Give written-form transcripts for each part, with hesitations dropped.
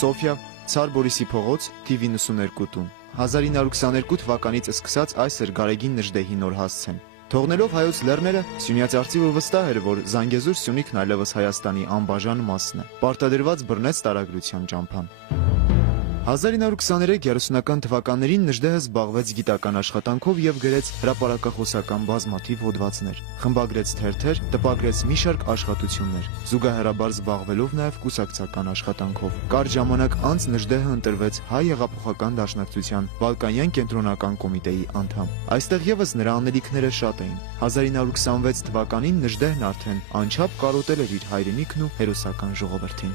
Սոֆիա, Ցար Բորիսի փողոց, թիվ 92 տուն։ 1922 թվականից սկսած այս էր Գարեգին Նժդեհի նոր հասցեն։ Թողնելով հայոց լեռները, Սյունյաց արծիվը վստահ էր, որ Զանգեզուր Սյունիքն այլևս Հայաստանի անբաժան մասն է։ Պարտադրված բռնեց տարագրության ճամփան։ 1923-30-ական թվականներին Նժդեհը զբաղվեց գիտական աշխատանքով եւ գրեց հրապարակախոսական բազմաթիվ հոդվածներ, խմբագրեց թերթեր, տպագրեց մի շարք աշխատություններ, զուգահեռաբար զբաղվելով նաեւ կուսակցական աշխատանքով։ Կարճ ժամանակ անց Նժդեհը ընտրվեց Հայ հեղափոխական դաշնակցության Բալկանյան կենտրոնական կոմիտեի անդամ։ Այստեղ եւս նրա անելիքները շատ էին։ 1926 թվականին Նժդեհն արդեն անչափ կարոտել էր իր հայրենիքն ու հերոսական ժողովրդին։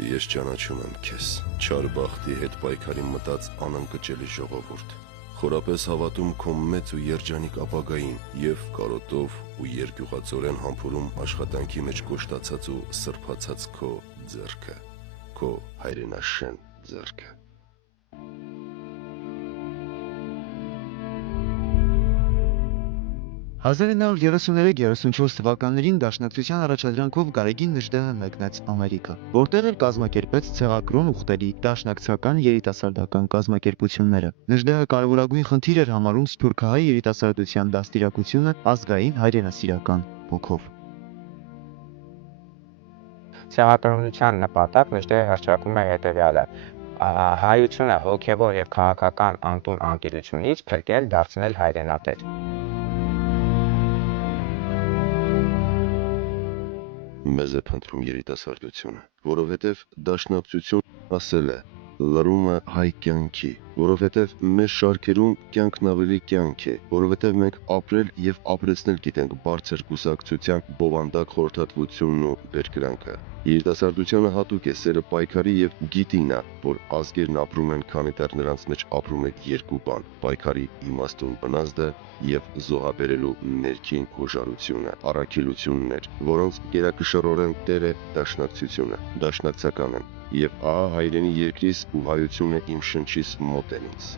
Ես ճանաչում եմ քեզ, չար բախտի հետ պայքարի մտած անընկճելի ժողովուրդ, խորապես հավատում քո մեծ ու երջանիկ ապագային եւ կարոտով ու երկյուղածորեն համբուրում աշխատանքի մեջ կոշտացած ու սրբացած քո ձեռքը, քո հայրենաշեն ձեռքը։ «1933-34 թվականներին դաշնակցության առաջադրանքով Գարեգին Նժդեհը մեկնեց Ամերիկա, որտեղ էլ կազմակերպեց ցեղակրոն ուխտերի դաշնակցական երիտասարդական կազմակերպությունները։ Նժդեհը կարևորագույն խնդիր էր համարում սփյուռքահայ երիտասարդության դաստիարակությունը ազգային հայրենասիրական ոգով։ Ցեղակրոնության նպատակ Նժդեհը հռչակում է հետևյալը. հայությունը հոգևոր եւ քաղաքական անտուն անկելությունից փրկել, դարձնել հայրենատեր։ Մեզ է փնտրում երիտասարդությունը, որովհետև դաշնակցություն ասել է լռումը հայ կյանքի, որովհետև մեր շարքերում կյանքն ավելի կյանք է, որովհետև մենք ապրել եւ ապրեցնել գիտենք բարձր կուսակցության բովանդակ խորհրդատվությունն ու բերկրանքը։ Երիտասարդությանը հատուկ է սերը պայքարի եւ գիտինա, որ ազգերն ապրում են, քանի դեռ նրանց մեջ ապրում է երկու բան՝ պայքարի իմաստուն բնազդը եւ զոհաբերելու ներքին հոժարությունը, առաքելություններ, որոնց գերակշռորեն տեր է դաշնակցությունը, դաշնակցական են, եւ ահա հայրենի երկրիս ու հայությունը իմ շնչիս մոտ են ինձ։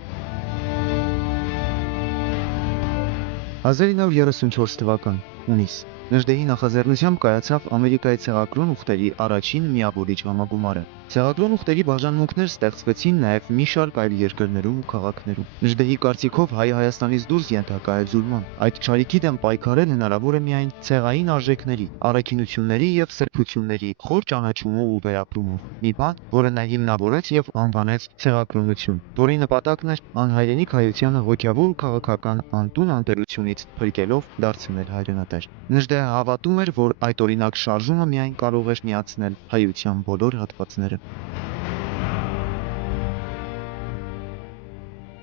1934 թվական հունիս Նժդեհի նախաձեռնությամբ կայացավ Ամերիկայի ցեղակրոն ուխտերի առաջին միավորիչ համագումարը։ Ցեղակրոն ուխտերի բաժանմունքներ ստեղծվեցին նաև մի շարք այլ երկրներում ու քաղաքներում։ Նժդեհի կարծիքով Հայաստանից դուրս ենթակա է զուլման։ Այդ չարիքի դեմ պայքարել հնարավոր է միայն ցեղային արժեքների, առաքինությունների եւ սրբությունների խոր ճանաչումով ու վերապրումով։ Մի բան, որը նա հիմնավորեց եւ անվանեց ցեղակրոնություն, որի նպատակն էր անհայրենիք հայությանը հոգեավոր ու քաղաքական անտուն անտերությունից փրկելով դարձնել հայրենատեր։ Նժդեհը հավատում էր, որ այդ օրինակ շարժումը միայն կարող էր միացնել հայության բոլոր հատվածները։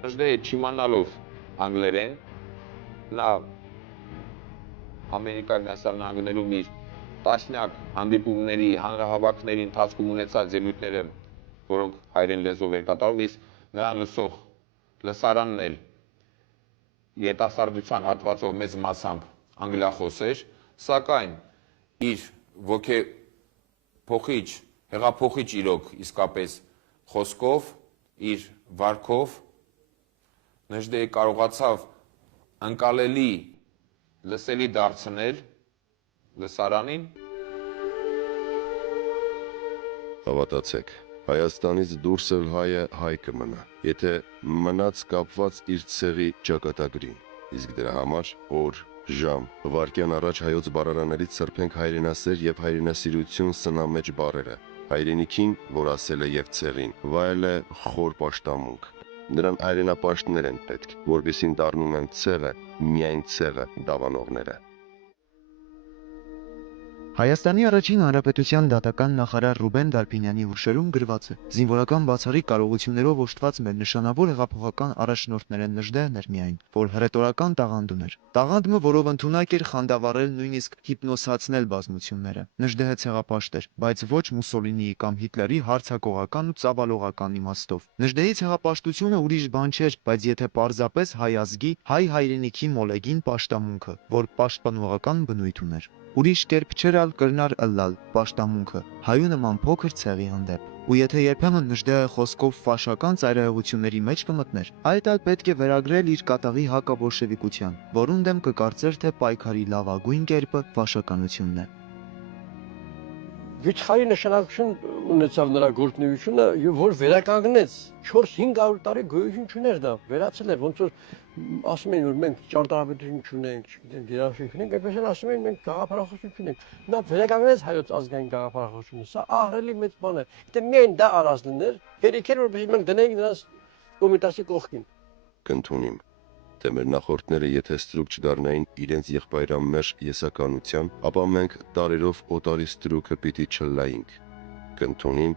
Նժդեհը չիմանալով անգլերեն, նա Ամերիկայի Միացյալ Նահանգներում իր տասնյակ հանդիպումների, հանրահավաքների ընթացքում ունեցած ելույթները, որոնք հայերեն լեզվով էր կատարում, իսկ նրան լսող լսարանն էլ երիտասարդության հատվածով մեծ մասամբ անգլիախոս էր, սակայն իր ոգեփոխիչ, հեղափոխիչ իրոք իսկապես խոսքով, իր վարքով Նժդեհը կարողացավ ընկալելի լսելի դարձնել լսարանին։ Հավատացեք, Հայաստանից դուրս էլ հայը հայ կմնա, եթե մնաց կապված իր ցեղի ճակատագրին, իսկ դրա համար օր, ժամ, վայրկյան առաջ հայոց բարարաններից սրբենք հայրենասեր եւ հայրենասիրություն սնամեջ բառերը, հայրենիքին, որ ասել է եւ ցեղին, վայել է խոր պաշտամունք, նրան հայրենապաշտներ են պետք, որովհետեւ դառնում են ցեղը, միայն ցեղը դավանողները։ Հայաստանի առաջին հանրապետության դատական նախարար Ռուբեն Դարբինյանի հուշերում գրված է. զինվորական բացառիկ կարողություններով օժտված մեր նշանավոր հեղափոխական առաջնորդներ են Նժդեհն էր միայն, որ հռետորական տաղանդ ուներ։ Տաղանդը, որով ընդունակ էր խանդավառել նույնիսկ հիպնոսացնել բազմությունները։ Նժդեհը ցեղապաշտ էր, բայց ոչ Մուսոլինիի կամ Հիտլերի հարձակողական ու ծավալողական իմաստով։ Նժդեհի ցեղապաշտությունը ուրիշ բան չէր, բայց եթե պարզապես հայ ազգի, հայ հայրենիքի մոլեգին պաշտամունքը, որ պաշտպանողական բնույթ ուներ։ Ուրիշ կերպ չէր ալ կրնար ըլլալ պաշտամունքը հայու նման փոքր ցեղի հանդեպ։ Ու եթե երբեմն Նժդեհը խոսքով ֆաշական ծայրահեղությունների մեջ կմտներ, այդ ալ պետք է վերագրել իր կատաղի հակաբոլշևիկության, որուն դեմ կկարծեր, թե պայքարի լավագույն կերպը ֆաշականությունն է։ Վիճխարի նշանակություն ունեցավ նրա գործունեությունը եւ որ վերականգնեց 4-500 տարի գոյություն չուներ դա վերացել էր ոնց որ ասում են որ մենք ճարտարապետություն չունենք երաշխիք ունենք այդպես էլ ասում են մենք գաղափարախոսություն չունենք նա վերականգնեց հայոց ազգային գաղափարախոսությունը սա ահռելի մեծ բան է դե միայն դա արած լիներ հերիքեր որովհետեւ մենք դնենք նրանց կոմիտասի կողքին Կընդունիմ, թե մեր նախորդները եթե ստրուկ չդառնային իրենց եղբայրամերժ եսականության, ապա մենք տարերով օտարի ստրուկը պիտի չլայինք։ Կընդունիմ,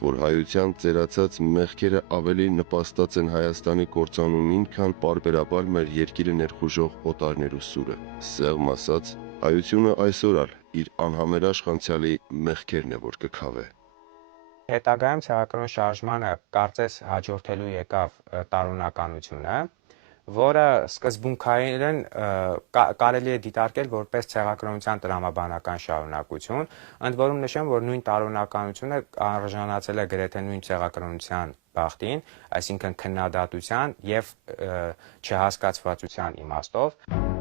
որ հայության ծերացած մեղքերը ավելի նպաստած են Հայաստանի կործանումին, քան պարբերաբար մեր երկիրը ներխուժող օտարներու սուրը։ Սեղմ ասած, հայությունը այսօր ալ իր անհամերաշխ անցյալի մեղքերն է որ կքավե։ Հետագայում ցեղական շարժմանը կարծես հաջորդելու եկավ տարօրինականությունը, որը սկզբունքային կարելի է դիտարկել որպես ցեղակրոնության տրամաբանական շարունակություն, ընդ որում նշեմ, որ նույն տարօրինականությունը արժանացել է գրեթե նույն ցեղակրոնության բախտին, այսինքն քննադատության եւ չհասկացվածության իմաստով։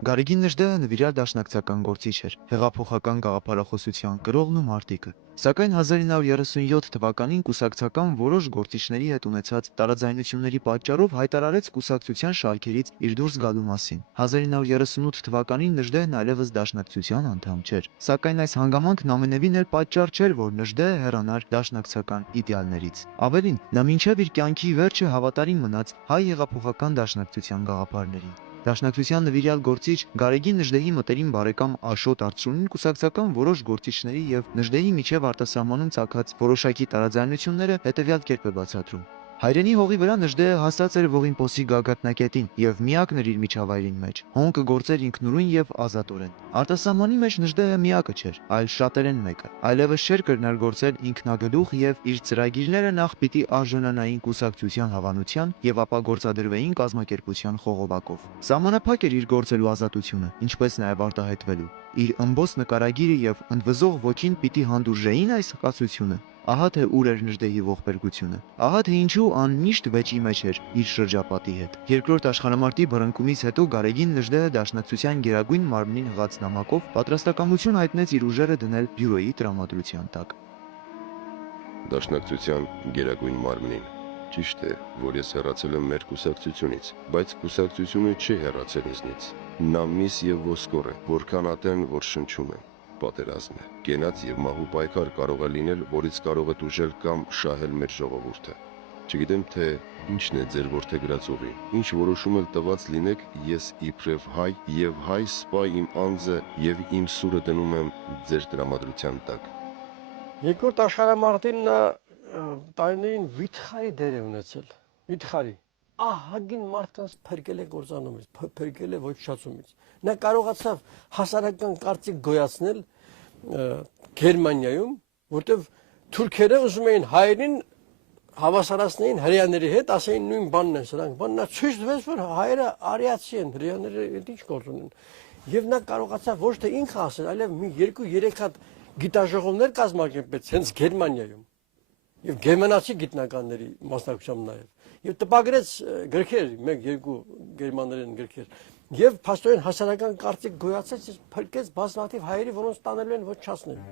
Գարեգին Նժդեհը նվիրյալ դաշնակցական գործիչ էր, հեղափոխական գաղափարախոսության կրողն ու մարտիկը։ Սակայն 1937 թվականին կուսակցական որոշ գործիչների հետ ունեցած տարաձայնությունների պատճառով հայտարարեց կուսակցության շարքերից իր դուրս գալու մասին։ 1938 թվականին Նժդեհն այլևս դաշնակցության անդամ չէր։ Սակայն այս հանգամանքն ամենևին էլ պատճառ չէր, որ Նժդեհը հեռանար դաշնակցական իդեալներից։ Ավելին, նա մինչև իր կյանքի վերջը հավատարիմ մնաց հայ հեղափոխական դաշնակցության գաղափարներին։ Դաշնակցության նվիրյալ գործիչ Գարեգին Նժդեհի մտերիմ բարեկամ Աշոտ Արծրունին կուսակցական որոշ գործիչների եւ Նժդեհի միջև արտասահմանում ցակած որոշակի տարաձայնությունները հետեւյալ կերպ է բացատրում։ Հայրենի հողի վրա Նժդեհը հասած էր ողիմպոսի գագաթնակետին եւ միակն էր իր միջավայրին մեջ։ Հոնքը գործեր ինքնուրույն եւ ազատորեն։ Արտասահմանի մեջ Նժդեհը միակը չէր, այլ շատերեն մեկը։ Այլևս չէր կրնար գործել ինքնագլուխ եւ իր ծրագիրները նախ պիտի արժանանային կուսակցության հավանության եւ ապա գործադրվեին կազմակերպության խողովակով։ Սահմանափակ էր իր գործելու ազատությունը, ինչպես նաեւ արտահայտվելու։ Իր ըմբոս նկարագիրը եւ ընդվզող ոգին պիտի հանդուրժեին այս հակասությունը։ Ահա թե ուր էր Նժդեհի ողբերգությունը։ Ահա թե ինչու ան միշտ վեճի մեջ էր իր շրջապատի հետ։ Երկրորդ աշխարհամարտի բռնկումից հետո Գարեգին Նժդեհը դաշնակցության գերագույն մարմնին հղած նամակով պատրաստակամություն հայտնեց իր ուժերը դնել բյուրոյի տրամադրության տակ։ Դաշնակցության գերագույն մարմնին։ Ճիշտ է, որ ես հեռացել եմ մեր կուսակցությունից, բայց կուսակցությունը չի հեռացել ինձնից։ Նա միս եւ ոսկոր է, որքան ատեն, որ շնչում է։ Պատերազմ է։ Կենաց եւ մահու պայքար կարող է լինել, որից կարող է դուժել կամ շահել մեր ժողովուրդը։ Չգիտեմ թե ինչն է ձեր որդեգրած ուղին։ Ինչ որոշում էլ տված լինեք, ես իբրև հայ եւ հայ սպա իմ անձը եւ իմ սուրը դնում եմ ձեր տրամադրության տակ։ Երկրորդ աշխարհամարտին նա տարիներին վիճխարի դեր է ունեցել։ Վիճխարի ահագին մարդկանց փրկել է կործանումից, փրկել է ոչնչացումից։ Նա կարողացավ հասարակական կարծիք գոյացնել Գերմանիայում, որտեղ թուրքերը ուզում էին հայերին հավասարացնեին հրեաների հետ, ասեին նույն բանն են սրանք, բան նա ցույց տվեց, որ հայերը արիացի են, հրեաները հետ ինչ գործ ունեն։ Եվ նա կարողացավ ոչ թե ինքը ասել, այլև մի 2-3 հատ գիտաժողովներ կազմակերպեց հենց Գերմանիայում։ Եվ գերմանացի գիտնականների մասնակցությամբ նաև։ Եվ տպագրեց գրքեր, 1-2 գերմաներեն գրքեր։ Եվ փաստորեն հասարակական կարծիք գոյացեց, փրկեց բազմաթիվ հայերի, որոնց տանելու են ոչնչացնել։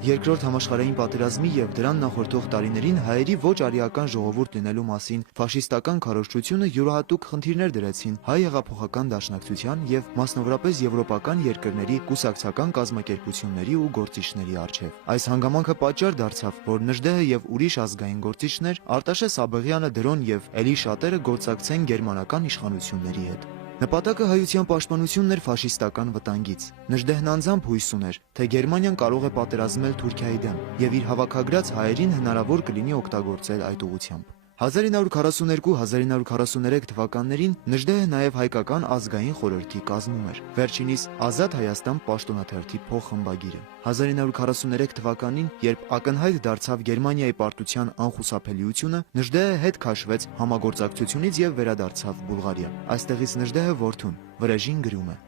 Երկրորդ համաշխարհային պատերազմի եւ դրան նախորդող տարիներին հայերի ոչ արիական ժողովուրդ լինելու մասին ֆաշիստական քարոզչությունը յուրահատուկ խնդիրներ դրեցին հայ հեղափոխական դաշնակցության եւ մասնավորապես եվրոպական երկրների կուսակցական կազմակերպությունների ու գործիչների առջեւ։ Այս հանգամանքը պատճառ դարձավ, որ Նժդեհը եւ ուրիշ ազգային գործիչներ Արտաշես Աբեղյանը դրոն եւ ելի շատերը գործակցեն գերմանական իշխանությունների հետ։ Նպատակը հայության պաշտպանությունն էր ֆաշիստական վտանգից։ Նժդեհն անձամբ հույս ուներ, թե Գերմանիան կարող է պատերազմել Թուրքիայի դեմ եւ իր հավաքագրած հայերին հնարավոր կլինի օգտագործել այդ ուղղությամբ։ 1942-1943 թվականներին Նժդեհը նաև հայկական ազգային խորհրդի կազմում էր, վերջինիս Ազատ Հայաստան պաշտոնաթերթի փոխխմբագիրը։ 1943 թվականին, երբ ակնհայտ դարձավ Գերմանիայի պարտության անխուսափելիությունը, Նժդեհը հետ քաշվեց համագործակցությունից եւ վերադարձավ Բուլղարիա։ Այստեղից Նժդեհը որդուն Վրեժին գրում է.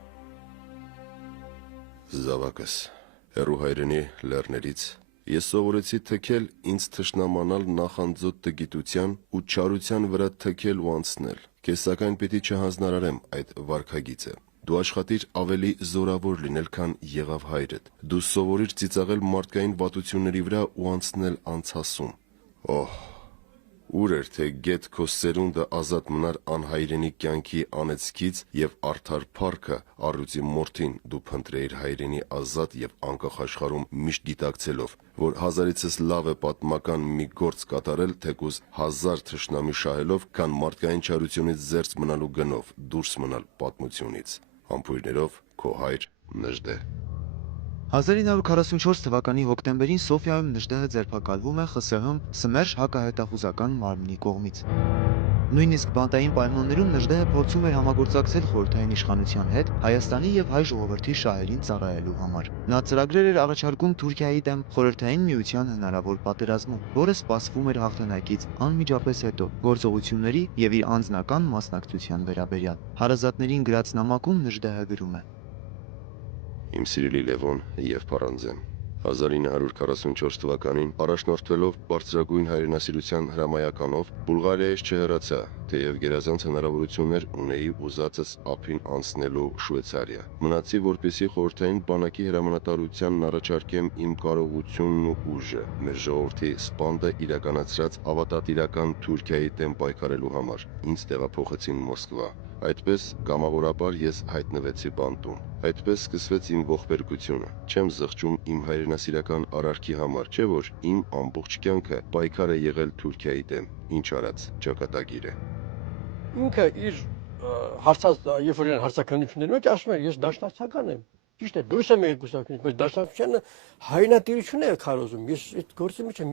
Զավակս, հերու հայրենի լեռներից ես սովորեցի թքել ինձ թշնամանալ նախանձոտ տգիտության ու չարության վրա թքել ու անցնել։ Քեզ սակայն պիտի չհանձնարարեմ այդ վարքագիծը։ Դու աշխատիր ավելի զորավոր լինել, քան եղավ հայրդ։ Դու սովորիր ծիծաղել մարդկային վատությունների վրա ու անցնել անցասում։ Օհ, ուր էր թե գետ քո սերունդը ազատ մնար անհայրենի կյանքի անեծքից եւ արդար փառքը առյուծի մորթին դու փնտրեիր հայրենի ազատ եւ անկախ աշխարհում միշտ գիտակցելով, որ հազարիցս լավ է պատմական մի գործ կատարել թեկուզ 1000 թշնամի շահելով, քան մարդկային չարությունից զերծ մնալու գնով դուրս մնալ պատմությունից։ Համբույրներով քո հայր Նժդե։ 1944 թվականի հոկտեմբերին Սոֆիայում Նժդեհը ձերբակալվում է ԽՍՀՄ Սմերշ հակահետախուզական մարմնի կողմից։ Նույնիսկ բանտային պայմաններում Նժդեհը փորձում էր համագործակցել խորհրդային իշխանության հետ Հայաստանի եւ հայ ժողովրդի շահերին ծառայելու համար։ Նա ծրագրեր էր առաջարկում Թուրքիայի դեմ խորհրդային միության հնարավոր պատերազմում, որը սպասվում էր հաղթանակից անմիջապես հետո գործողությունների եւ իր անձնական մասնակցության վերաբերյալ։ Հարազատներին գրած նամակում Նժդեհը գրում է. Իմ սիրելի Լևոն եւ Փարանձեն, 1944 թվականին առաջնորդվելով բարձրագույն հայրենասիրության հրամայականով Բուլղարիայից չհեռացա, թեև գերազանց հնարավորություններ ունեի ուզածս ափին անցնելու Շվեյցարիա։ Մնացի, որպեսզի խորհրդային բանակի հրամանատարությանն առաջարկեմ իմ կարողությունն ու ուժը մեր ժողովրդի սպանդը իրականացրած ավատատիրական Թուրքիայի դեմ պայքարելու համար։ Ինձ տեղափոխեցին Մոսկվա։ Այդպես կամավորաբար ես հայտնվեցի բանտում։ Այդպես սկսվեց իմ ողբերգությունը։ Չեմ զղջում իմ հայրենասիրական արարքի համար, չէ՞ որ իմ ամբողջ կյանքը պայքար է եղել Թուրքիայի դեմ։ Ինչ արած, ճակատագիր է։ Ինքը իր հարցած երբ որ հարցականությունների մեջ ասում է ես դաշնակցական եմ։ Ճիշտ է, դուրս եմ եկել կուսակցությունից, բայց դաշնակցությունը հայրենատիրություն է քարոզում։ Ես այդ գործի մեջ եմ։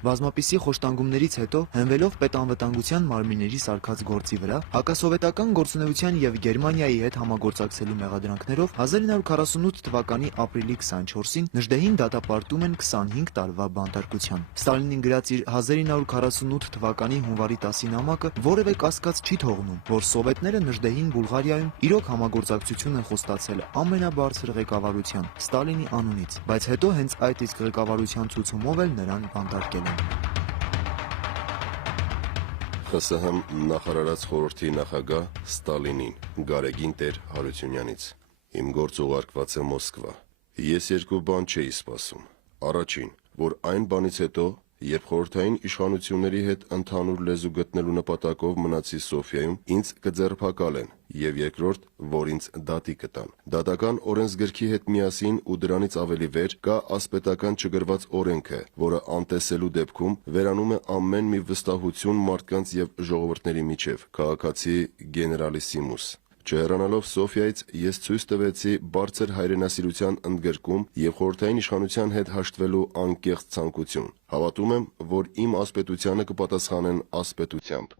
Բազմապիսի խոշտանգումներից հետո, հենվելով պետանվտանգության մարմինների սարքած գործի վրա, հակասովետական գործունեության եւ Գերմանիայի հետ համագործակցելու մեղադրանքներով 1948 թվականի ապրիլի 24-ին Նժդեհին դատապարտում են 25 տարվա բանտարկության։ Ստալինին գրած իր 1948 թվականի հունվարի 10-ի նամակը որևէ կասկած չի թողնում, որ սովետները Նժդեհին Բուլղարիայում իրոք համագործակցություն են խոստացել ամենաբարձր ղեկավարության Ստալինի անունից, բայց հետո հենց այդ իսկ ղեկավարության ցուցումով էլ նրան բանտարկել։ ԽՍՀՄ նախարարած խորհրդի նախագահ Ստալինին, Գարեգին Տեր Հարությունյանից։ Իմ գործ ուղարկված է Մոսկվա։ Ես երկու բան չէի սպասում։ Առաջին, որ այն բանից հետո, երբ խորհրդային իշխանությունների հետ ընդհանուր լեզու գտնելու նպատակով մնացի Սոֆիայում, ինձ կձերբակալեն, եւ երկրորդ, որ ինձ դատի կտան։ Դատական օրենսգրքի հետ միասին ու դրանից ավելի վեր կա ասպետական չգրված օրենքը, որը անտեսելու դեպքում վերանում է ամեն մի վստահություն մարդկանց եւ ժողովուրդների միջև, քաղաքացի գեներալիսիմուս։ Չհեռանալով Սոֆիայից ես ցույց տվեցի բարձր հայրենասիրության ընդգրկում եւ խորհրդային իշխանության հետ հաշտվելու անկեղծ ցանկություն։ Հավատում եմ, որ իմ ասպետությանը կպատասխանեն ասպետությամբ։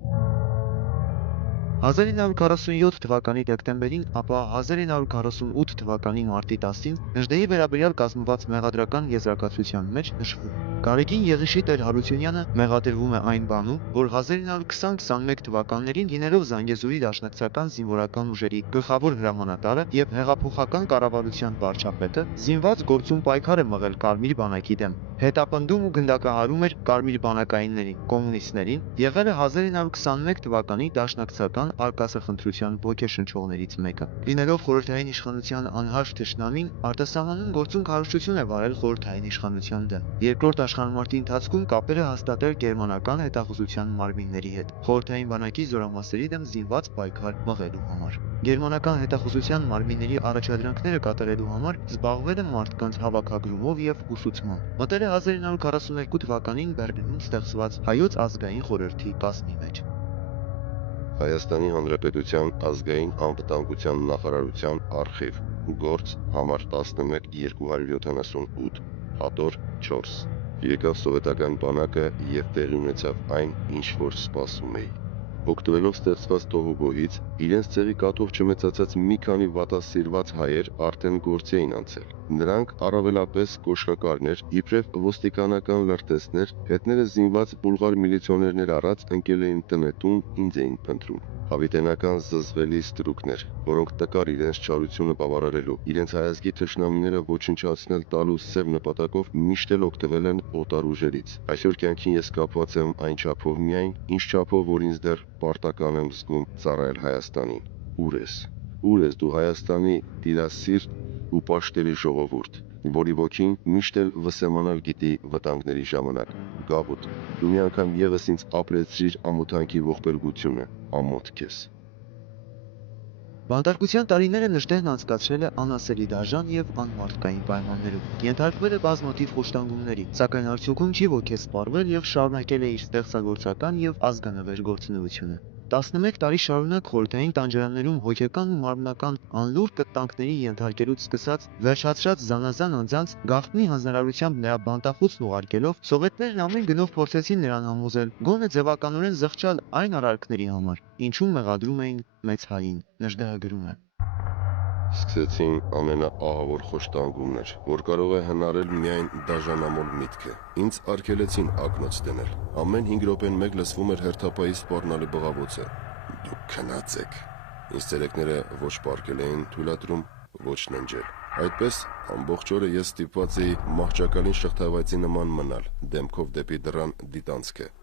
1947 թվականի դեկտեմբերին, ապա 1948 թվականի մարտի 10-ին Նժդեհի վերաբերյալ կազմված մեղադրական եզրակացության մեջ նշվում. Գարեգին Եղիշի Տեր Հարությունյանը մեղադրվում է այն բանում, որ 1920-21 թվականներին լինելով Զանգեզուրի դաշնակցական զինվորական ուժերի գլխավոր հրամանատարը եւ հեղափոխական կառավարության վարչապետը զինված գործում պայքար է մղել Կարմիր բանակի դեմ, հետապնդում ու գնդակահարում էր Կարմիր բանակայիններին, կոմունիստներին, եղել է 1921 թվականի դաշնակցական արկածախնդրության ոգեշնչողներից մեկը։ Լինելով խորհրդային իշխանության անհաշ թշնամին, արտասահմանում գործուն քարոզչություն է վարել խորհրդային իշխանության դեմ։ Երկրորդ աշխարհամարտի ընթացքում կապեր է հաստատել գերմանական հետախուզության մարմինների հետ, խորհրդային բանակի զորամասերի դեմ զինված պայքար մղելու համար։ Գերմանական հետախուզության մարմինների առաջադրանքները կատարելու համար զբաղվել է մարդկանց հավաքագրումով եւ ուսուցմամբ։ Մտել է 1942 թվականին Բեռլինում ստեղծված Հայոց ազգային խորհրդի կազմի մեջ։ Հայաստանի Հանրապետության ազգային անվտանգության նախարարության արխիվ, գործ համար 11-278, հատոր 4։ Եկավ սովետական բանակը եւ տեղի ունեցավ այն, ինչ որ սպասում էի։ Օգտվելով ստեղծված տոհուբոհից, իրենց ցեղի կաթով չմեծացած մի քանի վատասիրված հայեր արդեն գործի էին անցել։ Նրանք առավելապես կոշկակարներ, իբրև ոստիկանական լրտեսներ, հետները զինված բուլղար միլիցիոներներ առած ընկել էին տնետուն, ինձ էին փնտրում։ Հավիտենական զզվելի ստրուկներ, որոնք տկար իրենց չարությունը բավարարելու, իրենց հայազգի թշնամիները ոչնչացնել տալու սև նպատակով միշտ էլ օգտվել են օտար ուժերից։ Այսօր կյանքին ես կապված եմ այն չափով միայն, ինչ չափով որ ինձ դեռ պարտական եմ զգում ծառայել Հայաստանին։ Ուր ես։ Ուր ես դու Հայաստանի տիրասիրտ ու պաշտելի ժողովուրդ, որի ոգին միշտ էլ վսեմանալ գիտի վտանգների ժամանակ։ Գաղութ, դու մի անգամ եւս ինձ ապրեցրիր ամոթանքի ողբերգությունը, ամոթ քեզ։ Բանտարկության տարիները Նժդեհն անցկացրել է անասելի դաժան եւ անմարդկային պայմաններում։ Ենթարկվել է բազմաթիվ խոշտանգումների, սակայն արդյունքում չի ոգեսպառվել եւ շարունակել է իր ստեղծագործական եւ ազգանվեր գործունեությունը։ 11 տարի շարունակ խորհրդային տանջարաններում հոգեկան ու մարմնական անլուր կտանքների ենթարկելուց սկսած վերջացրած զանազան անձանց գաղտնի հանձնարարությամբ նրա բանտախուցն ուղարկելով, սովետներն ամեն գնով փորձեցին նրան համոզել գոնե ձևականորեն զղջալ այն արարքների համար, ինչում մեղադրում էին մեծ հային։ Նժդեհը գրում է. Սկսեցին ամենաահավոր խոշտանգումներ, որ կարող է հնարել միայն դաժանամոլ միտքը։ Ինձ արգելեցին ակնոց դնել։ Ամեն 5 րոպեն մեկ լսվում էր հերթապայի սպառնալի բղավոցը։ Դուք քնած եք։ Ինձ ցերեկները ոչ պարկել էին թույլատրում, ոչ ննջել։ Այդպես ամբողջ օրը ես ստիպված էի մահճակալին շղթավայծի նման մնալ, դեմքով դեպի դռան դիտանցքը։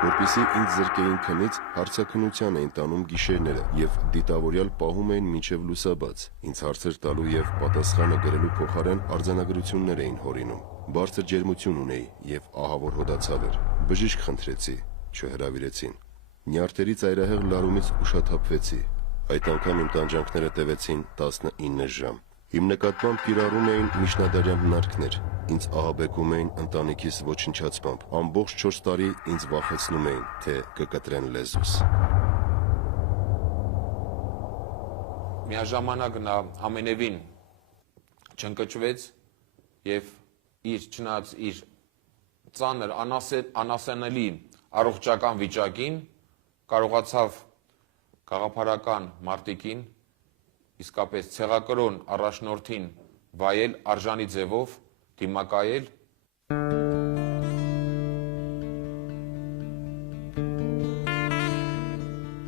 Որպեսզի ինձ զրկեին քնից, հարցաքննության էին տանում գիշերները եւ դիտավորյալ պահում էին մինչեւ լուսաբաց։ Ինձ հարցեր տալու եւ պատասխանը գրելու փոխարեն արձանագրություններ էին հորինում։ Բարձր ջերմություն ունեի եւ ահավոր հոդացավ էր։ Բժիշկ խնդրեցի, չհրավիրեցին։ Նյարդերի ծայրահեղ լարումից ուշաթափվեցի։ Այդ անգամ իմ տանջանքները տևեցին 19 ժամ։ Իմ նկատմամբ կիրառում էին միջնադարյան հնարքներ, ինձ ահաբեկում էին ընտանիքիս ոչնչացմամբ, ամբողջ 4 տարի ինձ վախեցնում էին, թե կկտրեն լեզուս։ Միաժամանակ նա ամենևին չընկճվեց եւ չնայած իր ծանր անասանելի առողջական վիճակին կարողացավ գաղափարական մարտիկին իսկապես ցեղակրոն առաջնորդին վայել արժանի ձևով դիմակայել։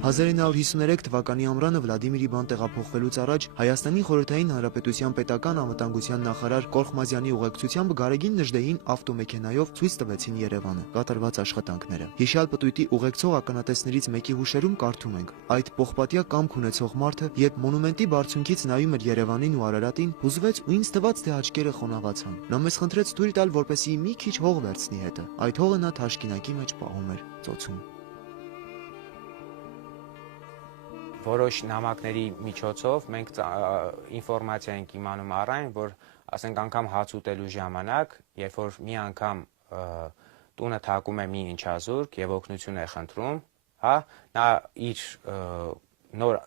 1953 թվականի ամռանը Վլադիմիրի բան տեղափոխվելուց առաջ Հայաստանի Խորհրդային Հանրապետության պետական անվտանգության նախարար Կորխմազյանի ուղեկցությամբ Գարեգին Նժդեհին ավտոմեքենայով ցույց տվեցին Երևանը, կատարված աշխատանքները։ Հիշյալ պտույտի ուղեկցող ականատեսներից մեկի հուշերում կարդում ենք. այդ պողպատյա կամք ունեցող մարդը, երբ մոնումենտի բարձունքից նայում էր Երևանին ու Արարատին, հուզվեց ու ինձ թվաց, թե աչքերը խոնավացան։ Նա մեզ խնդրեց թույլ տալ, որպեսզի մի քիչ հող վերցնի հետը։ Այդ հողը նա թաշկինակի մեջ պահում էր ծոցում։ Որոշ նամակների միջոցով մենք ինֆորմացիա ենք իմանում առայն, որ ասենք անգամ հաց ուտելու ժամանակ, երբ որ մի անգամ տունը թակում է մի ինչազուրկ եւ օգնություն է խնդրում, հա, նա իր նոր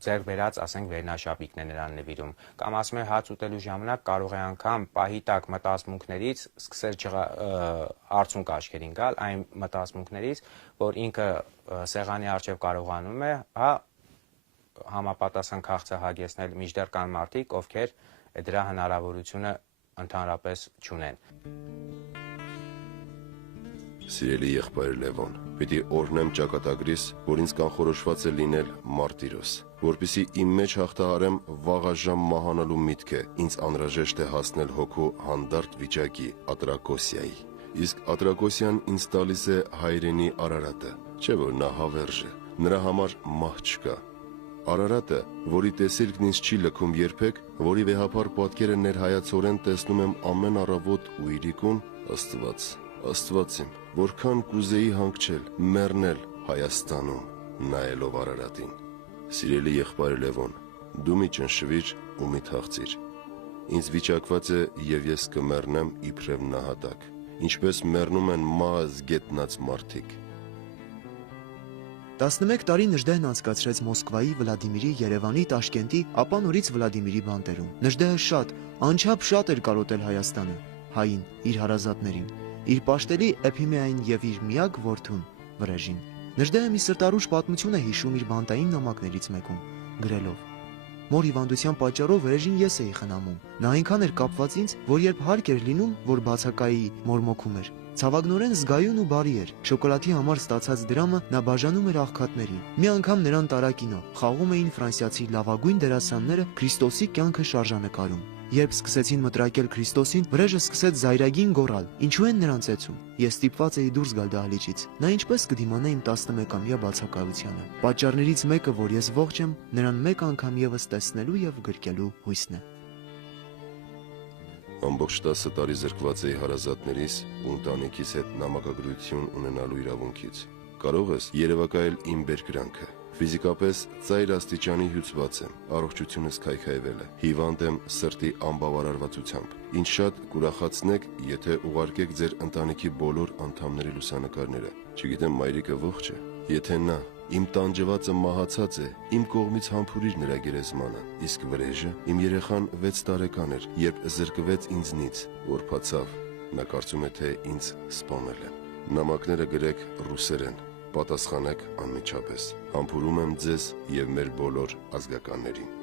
ձեռք բերած, ասենք, վերնաշապիկն է նրան նվիրում, կամ ասում է հաց ուտելու ժամանակ կարող է անգամ պահի տակ մտածմունքներից սկսել արցունք աչքերին գալ, այն մտածմունքներից, որ ինքը սեղանի առջև կարողանում է, հա, համապատասխան քաղցը հագեցնել, մինչդեռ կան մարդիկ, ովքեր դրա հնարավորությունը ընդհանրապես չունեն։ Սիրելի եղբայր Լևոն, պիտի օրհնեմ ճակատագրիս, որ ինձ կանխորոշված է լինել մարտիրոս, որպեսզի իմ մեջ հաղթահարեմ վաղաժամ մահանալու միտքը, ինձ անհրաժեշտ է հասնել հոգու հանդարտ վիճակի, ատրակոսիայի։ Իսկ ատրակոսիան ինձ տալիս է հայրենի Արարատը, չէ՞ որ նա հավերժ է, նրա համար մահ չկա։ Արարատը, որի տեսիլքն ինձ չի լքում երբեք, որի վեհապար պատկերը ներհայացորեն տեսնում եմ ամեն առավոտ ու իրիկուն, Աստված իմ, որքան կուզեի հանգչել, մեռնել Հայաստանում, նայելով Արարատին։ Սիրելի եղբայր Լևոն, դու մի ճնշվիր ու մի թախծիր։ Ինձ վիճակված է եւ ես կմեռնեմ իբրև նահատակ, ինչպես մեռնում են մահ զգետնած մարդիկ։ 11 տարի Նժդեհն անցկացրեց Մոսկվայի, Վլադիմիրի, Երևանի, Տաշկենտի, ապա նորից Վլադիմիրի բանտերում։ Նժդեհը անչափ շատ էր կարոտել Հայաստանը, հային, իր հարազատներին, իր պաշտելի Էփիմեային եւ իր միակ որդուն Վրեժին։ Նժդեհը մի սրտարուժ պատմություն է հիշում իր բանտային նամակներից մեկում, գրելով. Մոր հիվանդության պատճառով Վրեժին ես էի խնամում։ Նա այնքան էր կապված ինձ, որ երբ հարկ էր լինում, որ բացակայի մորմոքում էր, ցավագնորեն զգայուն ու բարի էր։ Շոկոլադի համար ստացած դրամը նա բաժանում էր աղքատներին։ Մի անգամ նրան տարա կինո, խաղում էին ֆրանսիացի լավագույն դերասանները Քրիստոսի կյանքը շարժանկարում։ Երբ սկսեցին մտրակել Քրիստոսին, վրեժը սկսեց զայրագին գոռալ. «Ինչու են նրանց էցում»։ Ես ստիպված էի դուրս գալ դահլիճից։ Նա ինչպես կդիմանա իմ 11-ամյա բացակայությանը։ Պատճառներից մեկը, որ ես ողջ եմ, նրան մեկ անգամ եւս տեսնելու եւ գրկելու հույսն է։ Ամբողջ 10 տարի զրկված էի հարազատներիս ու ընտանիքիս հետ նամակագրություն ունենալու իրավունքից։ Կարող ես երևակայել իմ բերկրանքը։ Ֆիզիկապես ծայր աստիճանի հյուծված եմ, առողջությունս քայքայվել է, հիվանդ եմ սրտի անբավարարվածությամբ։ Ինչ շատ կուրախացնեք, եթե ուղարկեք ձեր ընտանիքի բոլոր անդամների լուսանկարները։ Չգիտեմ մայրիկը ողջ է։ Եթե նա, իմ տանջվածը մահացած է, իմ կողմից համբուրիր նրա գերեզմանը, իսկ վրեժը, իմ երեխան 6 տարեկան էր, երբ զրկվեց ինձնից, որփացավ, նա կարծում է, թե ինձ սպանել են։ Նամակները գրեք ռուսերեն, պատասխանեք անմիջապես։ Համբուրում եմ ձեզ եւ մեր բոլոր ազգականներին։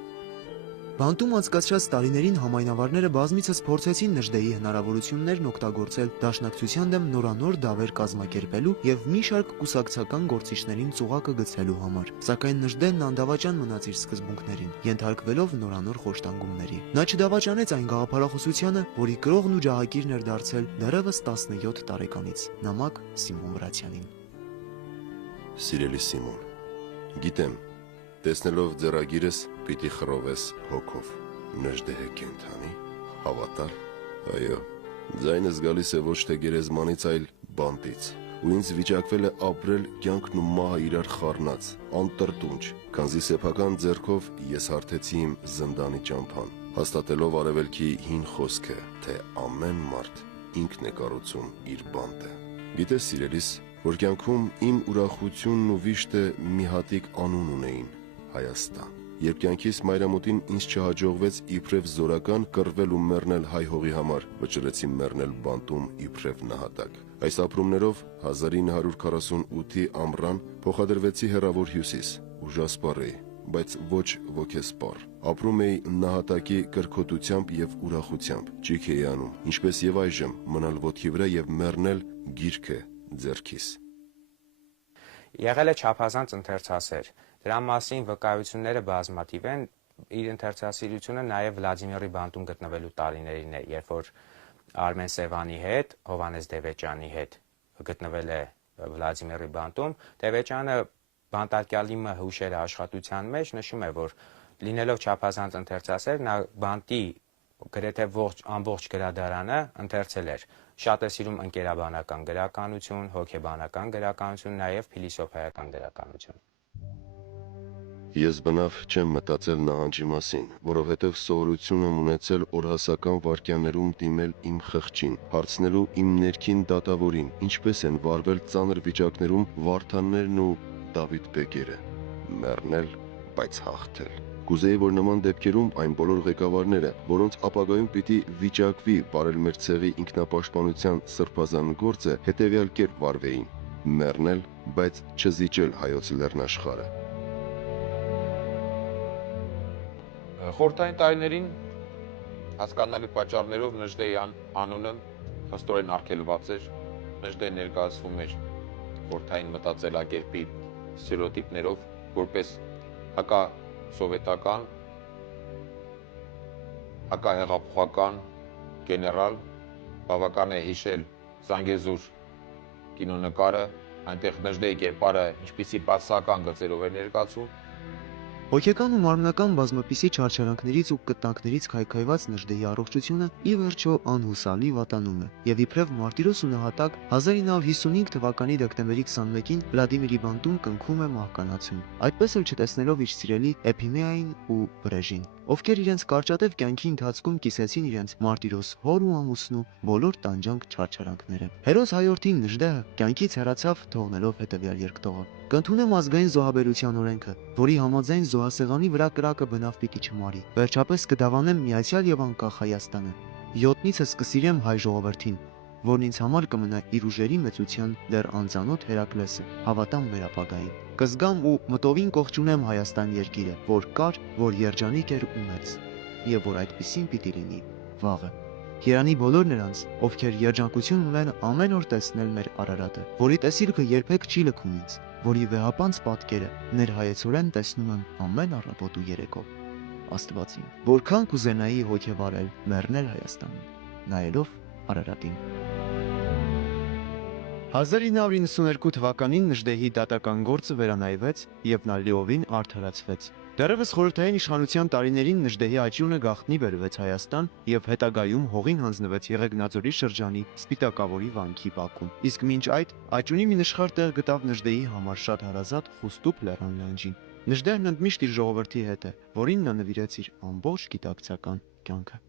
Բանտում անցկացրած տարիներին համայնավարները բազմիցս փորձեցին Նժդեի հնարավորություններն օգտագործել դաշնակցության դեմ նորանոր դավեր կազմակերպելու եւ մի շարք կուսակցական գործիչներին ծուղակը գցելու համար։ Սակայն Նժդեն անդավաճան մնաց իր սկզբունքներին, ենթարկվելով նորանոր խոշտանգումների։ Նա չդավաճանեց այն գաղափարախոսությանը, որի կրողն ու ջահակիրն էր դարձել դեռևս 17 տարեկանից։ Նամակ Սիմոն Վրացյանին։ Սիրելի Սիմոն, գիտեմ, տեսնելով ձեռագիրս պիտի խռովես հոգով։ Նժդեհը կենթանի, հավատալ։ Այո, ձայնս գալիս է ոչ թե գերեզմանից, այլ բանտից։ Ու ինձ վիճակվել է ապրել կյանքն ու մահը իրար խառնած, անտրտունջ, քանզի սեփական ձեռքով ես հարթեցի իմ զնդանի ճամփան, հաստատելով արևելքի հին խոսքը, թե ամեն մարդ ինքն է կառուցում իր բանտը։ Գիտես, սիրելիս, որ կյանքում իմ ուրախությունն ու վիշտը մի հատիկ անուն ունեին՝ Հայաստան։ Երբ կյանքիս մայրամուտին ինձ չհաջողվեց իբրև զորական կռվել ու մեռնել հայ հողի համար, վճռեցի մեռնել բանտում իբրև նահատակ։ Այս ապրումներով 1948-ի ամռան փոխադրվեցի հեռավոր հյուսիս, ուժասպառ էի, բայց ոչ ոգեսպառ։ Ապրում էի նահատակի կրքոտությամբ եւ ուրախությամբ, ճիք էի անում, ինչպես եւ այժմ մնալ ոտքի վրա եւ մեռնել գիրքը ձեռքիս։ Եղել է չափազանց ընթերցասեր։ Դրա մասին վկայությունները բազմաթիվ են։ Իր ընթերցասիրությունը նաև Վլադիմիրի բանտում գտնվելու տարիներին է, երբ որ Արմեն Սևանի հետ, Հովհաննես Դևեճյանի հետ գտնվել է Վլադիմիրի բանտում։ Դևեճյանը բանտարկյալի հուշերը աշխատության մեջ նշում է, որ լինելով չափազանց ընթերցասեր, նա բանտի գրեթե ամբողջ գրադարանը ընթերցել էր։ Շատ է սիրում ընկերաբանական գրականություն, հոգեբանական գրականություն, նաև փիլիսոփայական գրականություն։ Ես բնավ չեմ մտածել նահանջի մասին, որովհետև սովորություն եմ ունեցել օրհասական վայրկյաններում դիմել իմ խղճին, հարցնելու իմ ներքին դատավորին, ինչպես են վարվել ծանր վիճակներում Վարդաններն ու Դավիթ բեկերը։ Մեռնել, բայց հաղթել։ Կուզեի, որ նման դեպքերում այն բոլոր ղեկավարները, որոնց ապագայում պիտի վիճակվի բարել մեր ցեղի ինքնապաշտպանության սրբազան գործը, հետևյալ կերպ վարվեին. մեռնել, բայց չզիջել հայոց լեռնաշխարհը։ Խորհրդային տարիներին հասկանալի պատճառներով Նժդեի անունը խստորեն արգելված էր։ Նժդեն ներկայացվում էր խորհրդային մտածելակերպի ստերեոտիպներով, որպես հակասովետական, հակահեղափոխական գեներալ։ Բավական է հիշել Զանգեզուր կինոնկարը, այնտեղ Նժդեի կերպարը ինչպիսի բացասական գծերով է ներկայացում։ Հոգեկան ու մարմնական բազմապիսի չարչարանքներից ու կտանքներից քայքայված Նժդեի առողջությունը ի վերջո անհուսալի վատանում է, եւ իբրև մարտիրոս ու նահատակ 1955 թվականի դեկտեմբերի 21-ին Վլադիմիրի բանտում կնքում է մահկանացում, այդպես էլ չտեսնելով իր սիրելի Էփիմեային ու Վրեժին, ովքեր իրենց կարճատև կյանքի ընթացքում կիսեցին իրենց մարտիրոս հոր ու ամուսնու բոլոր տանջանք չարչարանքները։ Հերոս հայորդին Նժդեհը կյանքից հեռացավ, թողնելով հետևյալ երկտողը. Կընդունեմ ազգային զոհաբերության օրենքը, որի համաձայն զոհասեղանի վրա կրակը բնավ պիտի չմարի։ Վերջապես կդավանեմ միացյալ եւ անկախ Հայաստանը։ Յոտնիցս կսիրեմ հայ ժողովրդին, որն ինձ համար կմնա իր ուժերի մեծության դեռ անծանոթ Հերակլեսը, հավատամ մեր ապագային։ Կզգամ ու մտովին կողջունեմ Հայաստան երկիրը, որ կար, որ երջանիկ էր ու մեծ, եւ որ այդպեսին պիտի լինի վաղը։ Երանի բոլոր նրանց, ովքեր երջանկություն ունեն ամեն օր տեսնել մեր Արարատը, որի տեսիլքը երբեք չի լքում ինձ, որի վեհապանց պատկերը ներհայեցորեն տեսնում եմ ամեն առավոտ ու երեկո։ Աստվածին, որքան կուզենայի հոգևարել, մեռնել Հայաստանին, նայելով Արարատին։ 1992 թվականին Նժդեհի դատական գործը վերանայվեց, եւ նա լիովին արդարացվեց։ Դեռևս խորհրդային իշխանության տարիներին Նժդեհի աճյունը գաղտնի բերվեց Հայաստան եւ հետագայում հողին հանձնվեց Եղեգնաձորի շրջանի Սպիտակավորի վանքի բակում։ Իսկ մինչ այդ աճյունի մի նշխար տեղ գտավ Նժդեհի համար շատ հարազատ Խուստուփ լեռան լանջին։ Նժդեհն ընդմիշտ իր ժողովրդի հետ է, որին նա նվիրեց իր ամբողջ գիտակցական կյանքը։